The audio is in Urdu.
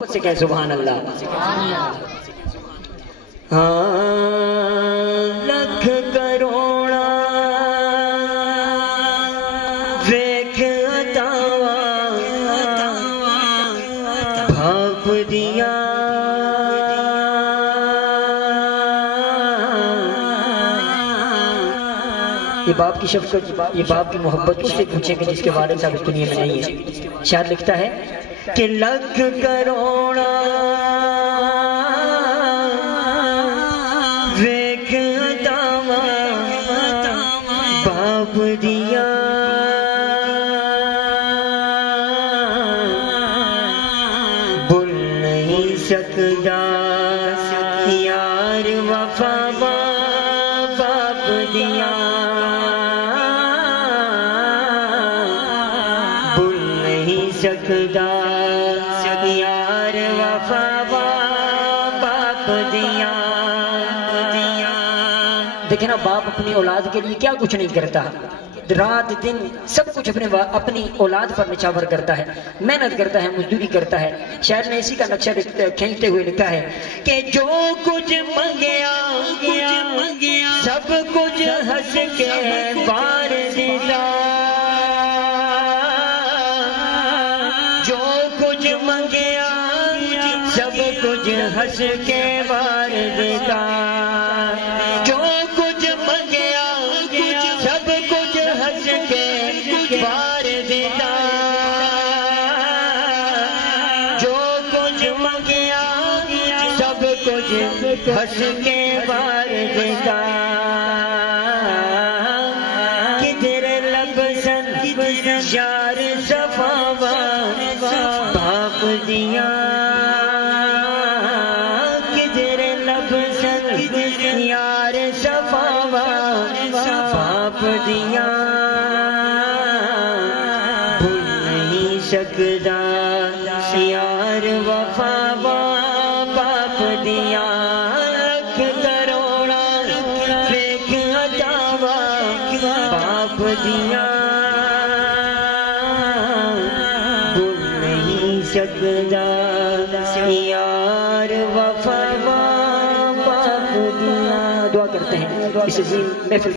سے کہے سبحان اللہ۔ لکھ کروڑا ویکھ عطاواں بھاپ دیا یہ باپ کی شفقت، یہ باپ کی محبت اس سے پوچھیں کہ جس کے والد صاحب اس دنیا میں نہیں ہے۔ شاعر لکھتا ہے کہ لکھ کروڑا ویکھ عطاواں باپ دیا بھول نہیں سکدا یار وفا باپ دیا بھول نہیں سکدا یار وفا باپ دیا۔ دیکھیں نا، باپ اپنی اولاد کے لیے کیا کچھ نہیں کرتا، رات دن سب کچھ اپنی اولاد پر نچھاور کرتا ہے، محنت کرتا ہے، مزدوری کرتا ہے۔ شاعر نے اسی کا نقشہ کھینچتے ہوئے لکھا ہے کہ جو کچھ منگیا سب کچھ ہنس کے بار دیتا، جو کچھ منگیا سب کچھ ہنس کے بار دیتا، جو کچھ منگیا سب کچھ ہنس کے بار دیتا، جو کچھ منگیا سب کچھ ہنس کے بار دیتا۔ کدھر لبسن یار صفاواں باپ دیا، کدھر لبسن یار صفاواں باپ دیا بھول نہیں سکدا یار وفا باپ دیا۔ لکھ کروڑا ویکھ عطاواں باپ دیا بھول نہیں سکدا یار وفا باپ دیا۔ دعا کرتے ہیں اس عظیم محفل